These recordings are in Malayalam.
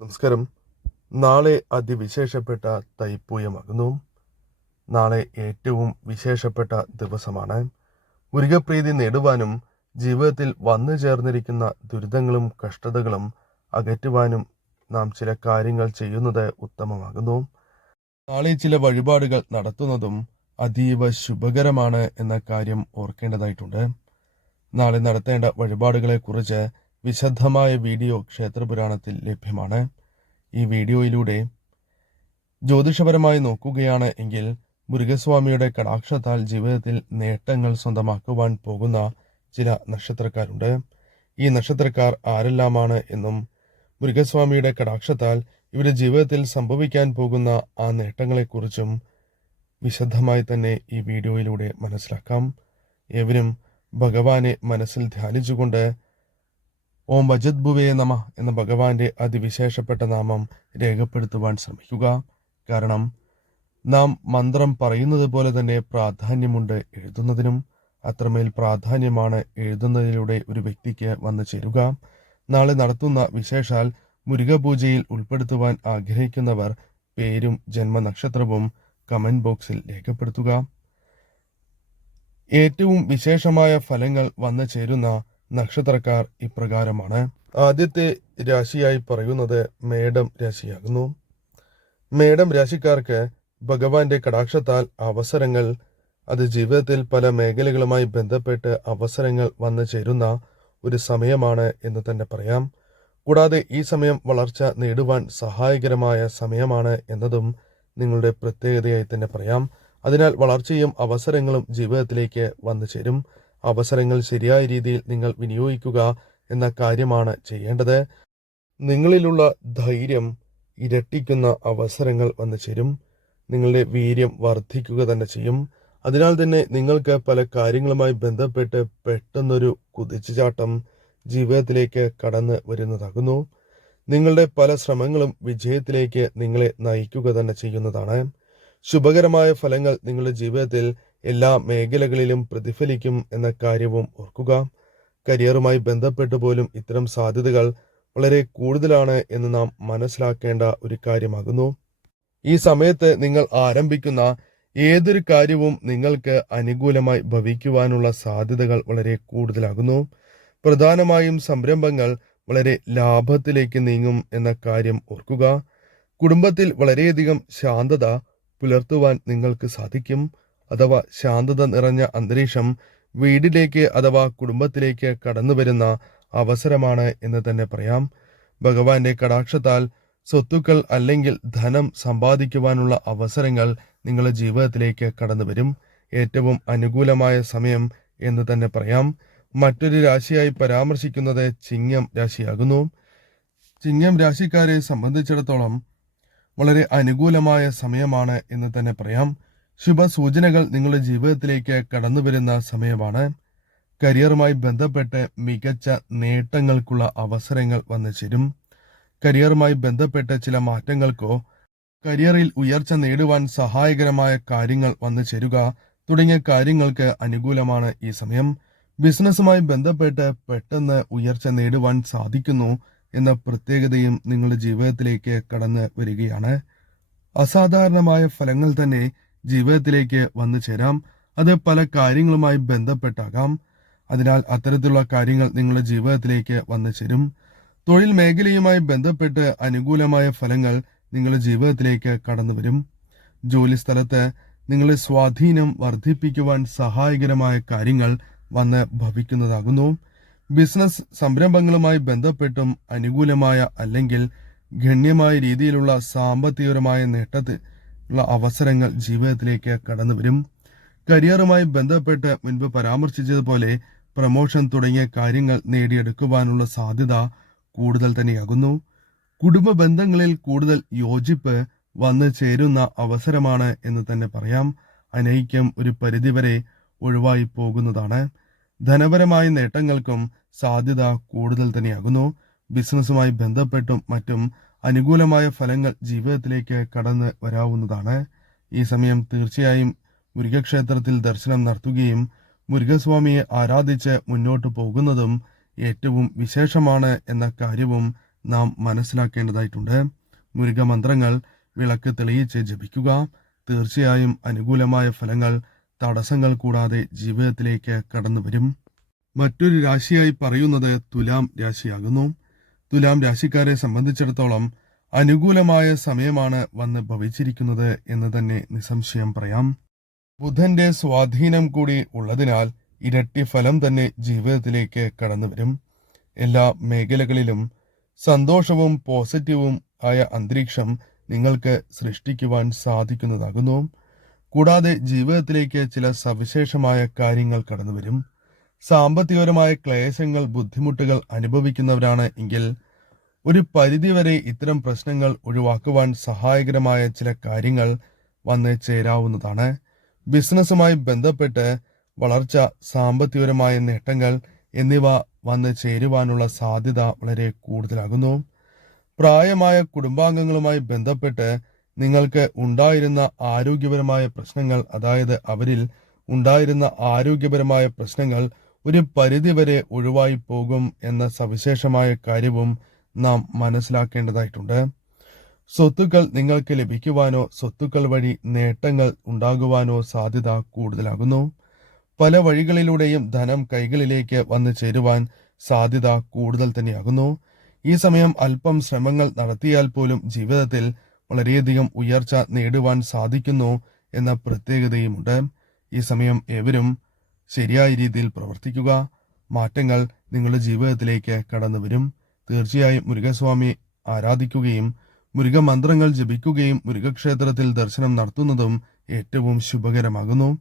നമസ്കാരം. നാളെ അതിവിശേഷപ്പെട്ട തൈപ്പൂയമാകുന്നു. നാളെ ഏറ്റവും വിശേഷപ്പെട്ട ദിവസമാണ്. മുരുകപ്രീതി നേടുവാനും ജീവിതത്തിൽ വന്നു ചേർന്നിരിക്കുന്ന ദുരിതങ്ങളും കഷ്ടതകളും അകറ്റുവാനും നാം ചില കാര്യങ്ങൾ ചെയ്യുന്നത് ഉത്തമമാകുന്നു. നാളെ ചില വഴിപാടുകൾ നടത്തുന്നതും അതീവ ശുഭകരമാണ് എന്ന കാര്യം ഓർക്കേണ്ടതായിട്ടുണ്ട്. നാളെ നടത്തേണ്ട വഴിപാടുകളെക്കുറിച്ച് വിശദമായ വീഡിയോ ക്ഷേത്രപുരാണത്തിൽ ലഭ്യമാണ്. ഈ വീഡിയോയിലൂടെ ജ്യോതിഷപരമായി നോക്കുകയാണ് എങ്കിൽ മുരുകസ്വാമിയുടെ കടാക്ഷത്താൽ ജീവിതത്തിൽ നേട്ടങ്ങൾ സ്വന്തമാക്കുവാൻ പോകുന്ന ചില നക്ഷത്രക്കാരുണ്ട്. ഈ നക്ഷത്രക്കാർ ആരെല്ലാമാണ് എന്നും മുരുകസ്വാമിയുടെ കടാക്ഷത്താൽ ഇവരുടെ ജീവിതത്തിൽ സംഭവിക്കാൻ പോകുന്ന ആ നേട്ടങ്ങളെക്കുറിച്ചും വിശദമായി തന്നെ ഈ വീഡിയോയിലൂടെ മനസ്സിലാക്കാം. ഏവരും ഭഗവാനെ മനസ്സിൽ ധ്യാനിച്ചുകൊണ്ട് ഓം വജദ്ഭുവേ നമ എന്ന ഭഗവാന്റെ അതിവിശേഷപ്പെട്ട നാമം രേഖപ്പെടുത്തുവാൻ ശ്രമിക്കുക. കാരണം നാം മന്ത്രം പറയുന്നത് പോലെ തന്നെ പ്രാധാന്യമുണ്ട് എഴുതുന്നതിനും. അത്രമേൽ പ്രാധാന്യമാണ് എഴുതുന്നതിലൂടെ ഒരു വ്യക്തിക്ക് വന്നു ചേരുക. നാളെ നടത്തുന്ന വിശേഷാൽ മുരുകപൂജയിൽ ഉൾപ്പെടുത്തുവാൻ ആഗ്രഹിക്കുന്നവർ പേരും ജന്മനക്ഷത്രവും കമന്റ് ബോക്സിൽ രേഖപ്പെടുത്തുക. ഏറ്റവും വിശേഷമായ ഫലങ്ങൾ വന്നു ചേരുന്ന നക്ഷത്രക്കാർ ഇപ്രകാരമാണ്. ആദ്യത്തെ രാശിയായി പറയുന്നത് മേടം രാശിയാകുന്നു. മേടം രാശിക്കാർക്ക് ഭഗവാന്റെ കടാക്ഷത്താൽ അവസരങ്ങൾ, അത് ജീവിതത്തിൽ പല മേഖലകളുമായി ബന്ധപ്പെട്ട് അവസരങ്ങൾ വന്നു ചേരുന്ന ഒരു സമയമാണ് എന്ന് തന്നെ പറയാം. കൂടാതെ ഈ സമയം വളർച്ച നേടുവാൻ സഹായകരമായ സമയമാണ് എന്നതും നിങ്ങളുടെ പ്രത്യേകതയായി തന്നെ പറയാം. അതിനാൽ വളർച്ചയും അവസരങ്ങളും ജീവിതത്തിലേക്ക് വന്നു ചേരും. അവസരങ്ങൾ ശരിയായ രീതിയിൽ നിങ്ങൾ വിനിയോഗിക്കുക എന്ന കാര്യമാണ് ചെയ്യേണ്ടത്. നിങ്ങളിലുള്ള ധൈര്യം ഇരട്ടിക്കുന്ന അവസരങ്ങൾ വന്നു ചേരും. നിങ്ങളുടെ വീര്യം വർദ്ധിക്കുക തന്നെ ചെയ്യും. അതിനാൽ തന്നെ നിങ്ങൾക്ക് പല കാര്യങ്ങളുമായി ബന്ധപ്പെട്ട് പെട്ടെന്നൊരു കുതിച്ചുചാട്ടം ജീവിതത്തിലേക്ക് കടന്നു വരുന്നതാകുന്നു. നിങ്ങളുടെ പല ശ്രമങ്ങളും വിജയത്തിലേക്ക് നിങ്ങളെ നയിക്കുക തന്നെ ചെയ്യുന്നതാണ്. ശുഭകരമായ ഫലങ്ങൾ നിങ്ങളുടെ ജീവിതത്തിൽ എല്ലാ മേഖലകളിലും പ്രതിഫലിക്കും എന്ന കാര്യവും ഓർക്കുക. കരിയറുമായി ബന്ധപ്പെട്ട് പോലും ഇത്തരം സാധ്യതകൾ വളരെ കൂടുതലാണ് എന്ന് നാം മനസ്സിലാക്കേണ്ട ഒരു കാര്യമാകുന്നു. ഈ സമയത്ത് നിങ്ങൾ ആരംഭിക്കുന്ന ഏതൊരു കാര്യവും നിങ്ങൾക്ക് അനുകൂലമായി ഭവിക്കുവാനുള്ള സാധ്യതകൾ വളരെ കൂടുതലാകുന്നു. പ്രധാനമായും സംരംഭങ്ങൾ വളരെ ലാഭത്തിലേക്ക് നീങ്ങും എന്ന കാര്യം ഓർക്കുക. കുടുംബത്തിൽ വളരെയധികം ശാന്തത പുലർത്തുവാൻ നിങ്ങൾക്ക് സാധിക്കും. അഥവാ ശാന്തത നിറഞ്ഞ അന്തരീക്ഷം വീടിലേക്ക് അഥവാ കുടുംബത്തിലേക്ക് കടന്നു വരുന്ന അവസരമാണ് എന്ന് തന്നെ പറയാം. ഭഗവാന്റെ കടാക്ഷത്താൽ സ്വത്തുക്കൾ അല്ലെങ്കിൽ ധനം സമ്പാദിക്കുവാനുള്ള അവസരങ്ങൾ നിങ്ങളുടെ ജീവിതത്തിലേക്ക് കടന്നു വരും. ഏറ്റവും അനുകൂലമായ സമയം എന്ന് തന്നെ പറയാം. മറ്റൊരു രാശിയായി പരാമർശിക്കുന്നത് ചിങ്ങം രാശിയാകുന്നു. ചിങ്ങം രാശിക്കാരെ സംബന്ധിച്ചിടത്തോളം വളരെ അനുകൂലമായ സമയമാണ് എന്ന് തന്നെ പറയാം. ശുഭസൂചനകൾ നിങ്ങളുടെ ജീവിതത്തിലേക്ക് കടന്നു വരുന്ന സമയമാണ്. കരിയറുമായി ബന്ധപ്പെട്ട് മികച്ച നേട്ടങ്ങൾക്കുള്ള അവസരങ്ങൾ വന്നു ചേരും. കരിയറുമായി ബന്ധപ്പെട്ട് ചില മാറ്റങ്ങൾക്കോ കരിയറിൽ ഉയർച്ച നേടുവാൻ സഹായകരമായ കാര്യങ്ങൾ വന്നു ചേരുക തുടങ്ങിയ കാര്യങ്ങൾക്ക് അനുകൂലമാണ് ഈ സമയം. ബിസിനസ്സുമായി ബന്ധപ്പെട്ട് പെട്ടെന്ന് ഉയർച്ച നേടുവാൻ സാധിക്കുന്നു എന്ന പ്രത്യേകതയും നിങ്ങളുടെ ജീവിതത്തിലേക്ക് കടന്നു വരികയാണ്. അസാധാരണമായ ഫലങ്ങൾ തന്നെ ജീവിതത്തിലേക്ക് വന്നു ചേരാം. അത് പല കാര്യങ്ങളുമായി ബന്ധപ്പെട്ടാകാം. അതിനാൽ അത്തരത്തിലുള്ള കാര്യങ്ങൾ നിങ്ങളുടെ ജീവിതത്തിലേക്ക് വന്നു ചേരും. തൊഴിൽ മേഖലയുമായി ബന്ധപ്പെട്ട് അനുകൂലമായ ഫലങ്ങൾ നിങ്ങളുടെ ജീവിതത്തിലേക്ക് കടന്നു വരും. ജോലി സ്ഥലത്ത് നിങ്ങളുടെ സ്വാധീനം വർദ്ധിപ്പിക്കുവാൻ സഹായകരമായ കാര്യങ്ങൾ വന്ന് ഭവിക്കുന്നതാകുന്നു. ബിസിനസ് സംരംഭങ്ങളുമായി ബന്ധപ്പെട്ടും അനുകൂലമായ അല്ലെങ്കിൽ ഗണ്യമായ രീതിയിലുള്ള സാമ്പത്തികപരമായ നേട്ടത്തിലുള്ള അവസരങ്ങൾ ജീവിതത്തിലേക്ക് കടന്നു വരും. കരിയറുമായി ബന്ധപ്പെട്ട് മുൻപ് പരാമർശിച്ചതുപോലെ പ്രമോഷൻ തുടങ്ങിയ കാര്യങ്ങൾ നേടിയെടുക്കുവാനുള്ള സാധ്യത കൂടുതൽ തന്നെയാകുന്നു. കുടുംബ ബന്ധങ്ങളിൽ കൂടുതൽ യോജിപ്പ് വന്നു ചേരുന്ന അവസരമാണ് എന്ന് തന്നെ പറയാം. അനൈക്യം ഒരു പരിധിവരെ ഒഴിവായി പോകുന്നതാണ്. ധനപരമായ നേട്ടങ്ങൾക്കും സാധ്യത കൂടുതൽ തന്നെയാകുന്നു. ബിസിനസ്സുമായി ബന്ധപ്പെട്ടും മറ്റും അനുകൂലമായ ഫലങ്ങൾ ജീവിതത്തിലേക്ക് കടന്നു വരാവുന്നതാണ്. ഈ സമയം തീർച്ചയായും മുരുകക്ഷേത്രത്തിൽ ദർശനം നടത്തുകയും മുരുകസ്വാമിയെ ആരാധിച്ച് മുന്നോട്ടു പോകുന്നതും ഏറ്റവും വിശേഷമാണ് എന്ന കാര്യവും നാം മനസ്സിലാക്കേണ്ടതായിട്ടുണ്ട്. മുരുക മന്ത്രങ്ങൾ വിളക്ക് തെളിയിച്ച് ജപിക്കുക. തീർച്ചയായും അനുകൂലമായ ഫലങ്ങൾ തടസ്സങ്ങൾ കൂടാതെ ജീവിതത്തിലേക്ക് കടന്നു വരും. മറ്റൊരു രാശിയായി പറയുന്നത് തുലാം രാശിയാകുന്നു. തുലാം രാശിക്കാരെ സംബന്ധിച്ചിടത്തോളം അനുകൂലമായ സമയമാണ് വന്ന് ഭവിച്ചിരിക്കുന്നത് എന്ന് തന്നെ നിസ്സംശയം പറയാം. ബുധന്റെ സ്വാധീനം കൂടി ഉള്ളതിനാൽ ഇരട്ടി ഫലം തന്നെ ജീവിതത്തിലേക്ക് കടന്നു വരും. എല്ലാ മേഖലകളിലും സന്തോഷവും പോസിറ്റീവും ആയ അന്തരീക്ഷം നിങ്ങൾക്ക് സൃഷ്ടിക്കുവാൻ സാധിക്കുന്നതാകുന്നു. കൂടാതെ ജീവിതത്തിലേക്ക് ചില സവിശേഷമായ കാര്യങ്ങൾ കടന്നു വരും. സാമ്പത്തികപരമായ ക്ലേശങ്ങൾ, ബുദ്ധിമുട്ടുകൾ അനുഭവിക്കുന്നവരാണ് എങ്കിൽ ഒരു പരിധിവരെ ഇത്തരം പ്രശ്നങ്ങൾ ഒഴിവാക്കുവാൻ സഹായകരമായ ചില കാര്യങ്ങൾ വന്ന് ചേരാവുന്നതാണ്. ബിസിനസ്സുമായി ബന്ധപ്പെട്ട് വളർച്ച, സാമ്പത്തികപരമായ നേട്ടങ്ങൾ എന്നിവ വന്ന് ചേരുവാനുള്ള സാധ്യത വളരെ കൂടുതലാകുന്നു. പ്രായമായ കുടുംബാംഗങ്ങളുമായി ബന്ധപ്പെട്ട് നിങ്ങൾക്ക് ഉണ്ടായിരുന്ന ആരോഗ്യപരമായ പ്രശ്നങ്ങൾ, അതായത് അവരിൽ ഉണ്ടായിരുന്ന ആരോഗ്യപരമായ പ്രശ്നങ്ങൾ ഒരു പരിധിവരെ ഒഴിവായി പോകും എന്ന സവിശേഷമായ കാര്യവും നാം മനസ്സിലാക്കേണ്ടതായിട്ടുണ്ട്. സ്വത്തുക്കൾ നിങ്ങൾക്ക് ലഭിക്കുവാനോ സ്വത്തുക്കൾ വഴി നേട്ടങ്ങൾ ഉണ്ടാകുവാനോ സാധ്യത കൂടുതലാകുന്നു. പല വഴികളിലൂടെയും ധനം കൈകളിലേക്ക് വന്നു ചേരുവാൻ സാധ്യത കൂടുതൽ തന്നെയാകുന്നു. ഈ സമയം അല്പം ശ്രമങ്ങൾ നടത്തിയാൽ പോലും ജീവിതത്തിൽ വളരെയധികം ഉയർച്ച നേടുവാൻ സാധിക്കുന്നു എന്ന പ്രത്യേകതയുമുണ്ട്. ഈ സമയം ഏവരും ശരിയായ രീതിയിൽ പ്രവർത്തിക്കുക. മാറ്റങ്ങൾ നിങ്ങളുടെ ജീവിതത്തിലേക്ക് കടന്നു വരും. തീർച്ചയായും മുരുകസ്വാമി ആരാധിക്കുകയും മുരുക മന്ത്രങ്ങൾ ജപിക്കുകയും മുരുകക്ഷേത്രത്തിൽ ദർശനം നടത്തുന്നതും ഏറ്റവും ശുഭകരമാകുന്നു.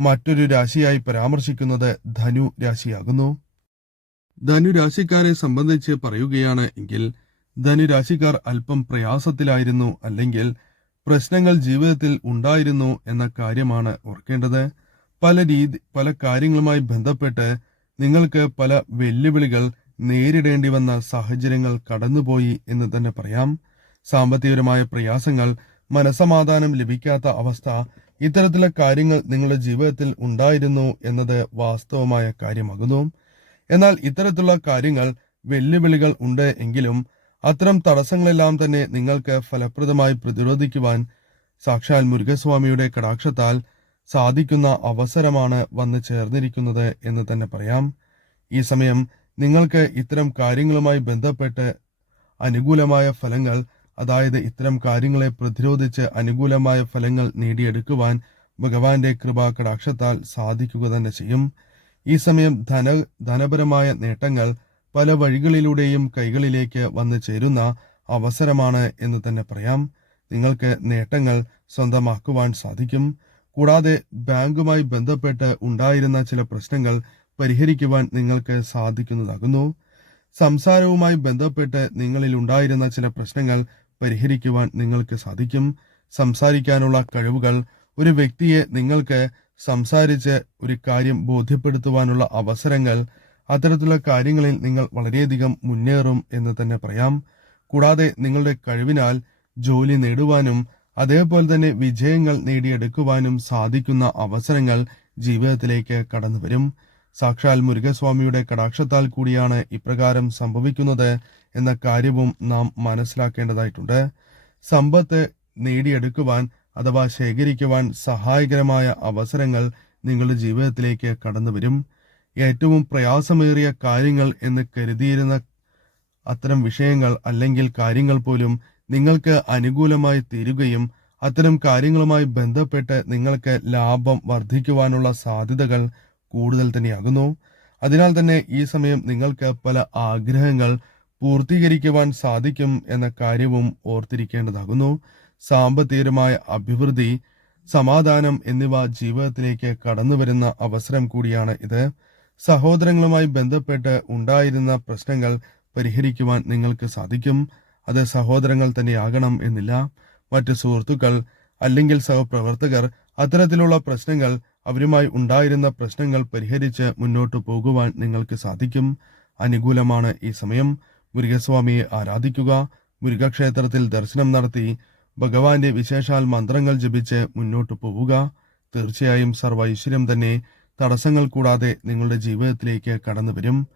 മറ്റൊരു രാശിയായി പരാമർശിക്കുന്നത് ധനു രാശിയാകുന്നു. ധനുരാശിക്കാരെ സംബന്ധിച്ച് പറയുകയാണ് എങ്കിൽ ധനുരാശിക്കാർ അല്പം പ്രയാസത്തിലായിരുന്നു, അല്ലെങ്കിൽ പ്രശ്നങ്ങൾ ജീവിതത്തിൽ ഉണ്ടായിരുന്നു എന്ന കാര്യമാണ് ഓർക്കേണ്ടത്. പല കാര്യങ്ങളുമായി ബന്ധപ്പെട്ട് നിങ്ങൾക്ക് പല വെല്ലുവിളികൾ നേരിടേണ്ടി വന്ന സാഹചര്യങ്ങൾ കടന്നുപോയി എന്ന് തന്നെ പറയാം. സാമ്പത്തികപരമായ പ്രയാസങ്ങൾ, മനസമാധാനം ലഭിക്കാത്ത അവസ്ഥ, ഇത്തരത്തിലുള്ള കാര്യങ്ങൾ നിങ്ങളുടെ ജീവിതത്തിൽ ഉണ്ടായിരുന്നു എന്നത് വാസ്തവമായ കാര്യമാകുന്നു. എന്നാൽ ഇത്തരത്തിലുള്ള കാര്യങ്ങൾ, വെല്ലുവിളികൾ ഉണ്ട് എങ്കിലും അത്തരം തടസ്സങ്ങളെല്ലാം തന്നെ നിങ്ങൾക്ക് ഫലപ്രദമായി പ്രതിരോധിക്കുവാൻ സാക്ഷാൽ മുരുകസ്വാമിയുടെ കടാക്ഷത്താൽ സാധിക്കുന്ന അവസരമാണ് വന്നു ചേർന്നിരിക്കുന്നത് എന്ന് തന്നെ പറയാം. ഈ സമയം നിങ്ങൾക്ക് ഇത്തരം കാര്യങ്ങളുമായി ബന്ധപ്പെട്ട് അനുകൂലമായ ഫലങ്ങൾ, അതായത് ഇത്തരം കാര്യങ്ങളെ പ്രതിരോധിച്ച് അനുകൂലമായ ഫലങ്ങൾ നേടിയെടുക്കുവാൻ ഭഗവാന്റെ കൃപാ കടാക്ഷത്താൽ സാധിക്കുക തന്നെ ചെയ്യും. ഈ സമയം ധനപരമായ നേട്ടങ്ങൾ പല വഴികളിലൂടെയും കൈകളിലേക്ക് വന്നു ചേരുന്ന അവസരമാണ് എന്ന് തന്നെ പറയാം. നിങ്ങൾക്ക് നേട്ടങ്ങൾ സ്വന്തമാക്കുവാൻ സാധിക്കും. കൂടാതെ ബാങ്കുമായി ബന്ധപ്പെട്ട് ഉണ്ടായിരുന്ന ചില പ്രശ്നങ്ങൾ പരിഹരിക്കുവാൻ നിങ്ങൾക്ക് സാധിക്കുന്നതാകുന്നു. സംസാരവുമായി ബന്ധപ്പെട്ട് നിങ്ങളിൽ ഉണ്ടായിരുന്ന ചില പ്രശ്നങ്ങൾ പരിഹരിക്കുവാൻ നിങ്ങൾക്ക് സാധിക്കും. സംസാരിക്കാനുള്ള കഴിവുകൾ, ഒരു വ്യക്തിയെ നിങ്ങൾക്ക് സംസാരിച്ച് ഒരു കാര്യം ബോധ്യപ്പെടുത്തുവാനുള്ള അവസരങ്ങൾ, അത്തരത്തിലുള്ള കാര്യങ്ങളിൽ നിങ്ങൾ വളരെയധികം മുന്നേറും എന്ന് തന്നെ പറയാം. കൂടാതെ നിങ്ങളുടെ കഴിവിനാൽ ജോലി നേടുവാനും അതേപോലെ തന്നെ വിജയങ്ങൾ നേടിയെടുക്കുവാനും സാധിക്കുന്ന അവസരങ്ങൾ ജീവിതത്തിലേക്ക് കടന്നു വരും. സാക്ഷാൽ മുരുകസ്വാമിയുടെ കടാക്ഷത്താൽ കൂടിയാണ് ഇപ്രകാരം സംഭവിക്കുന്നത് എന്ന കാര്യവും നാം മനസ്സിലാക്കേണ്ടതായിട്ടുണ്ട്. സമ്പത്ത് നേടിയെടുക്കുവാൻ അഥവാ ശേഖരിക്കുവാൻ സഹായകരമായ അവസരങ്ങൾ നിങ്ങളുടെ ജീവിതത്തിലേക്ക് കടന്നു വരും. ഏറ്റവും പ്രയാസമേറിയ കാര്യങ്ങൾ എന്ന് കരുതിയിരുന്ന അത്തരം വിഷയങ്ങൾ അല്ലെങ്കിൽ കാര്യങ്ങൾ പോലും നിങ്ങൾക്ക് അനുകൂലമായി തീരുകയും അത്തരം കാര്യങ്ങളുമായി ബന്ധപ്പെട്ട് നിങ്ങൾക്ക് ലാഭം വർദ്ധിക്കുവാനുള്ള സാധ്യതകൾ കൂടുതൽ തന്നെയാകുന്നു. അതിനാൽ തന്നെ ഈ സമയം നിങ്ങൾക്ക് പല ആഗ്രഹങ്ങൾ പൂർത്തീകരിക്കുവാൻ സാധിക്കും എന്ന കാര്യവും ഓർത്തിരിക്കേണ്ടതാകുന്നു. സാമ്പത്തികമായ അഭിവൃദ്ധി, സമാധാനം എന്നിവ ജീവിതത്തിലേക്ക് കടന്നു വരുന്ന അവസരം കൂടിയാണ് ഇത്. സഹോദരങ്ങളുമായി ബന്ധപ്പെട്ട് ഉണ്ടായിരുന്ന പ്രശ്നങ്ങൾ പരിഹരിക്കുവാൻ നിങ്ങൾക്ക് സാധിക്കും. അത് സഹോദരങ്ങൾ തന്നെയാകണം എന്നില്ല. മറ്റ് സുഹൃത്തുക്കൾ അല്ലെങ്കിൽ സഹപ്രവർത്തകർ അത്തരത്തിലുള്ള പ്രശ്നങ്ങൾ, അവരുമായി ഉണ്ടായിരുന്ന പ്രശ്നങ്ങൾ പരിഹരിച്ച് മുന്നോട്ട് പോകുവാൻ നിങ്ങൾക്ക് സാധിക്കും. അനുകൂലമാണ് ഈ സമയം. മുരുകസ്വാമിയെ ആരാധിക്കുക. മുരുകക്ഷേത്രത്തിൽ ദർശനം നടത്തി ഭഗവാന്റെ വിശേഷാൽ മന്ത്രങ്ങൾ ജപിച്ച് മുന്നോട്ട് പോവുക. തീർച്ചയായും സർവ്വ ഐശ്വര്യം തന്നെ തടസ്സങ്ങൾ കൂടാതെ നിങ്ങളുടെ ജീവിതത്തിലേക്ക് കടന്നു വരും.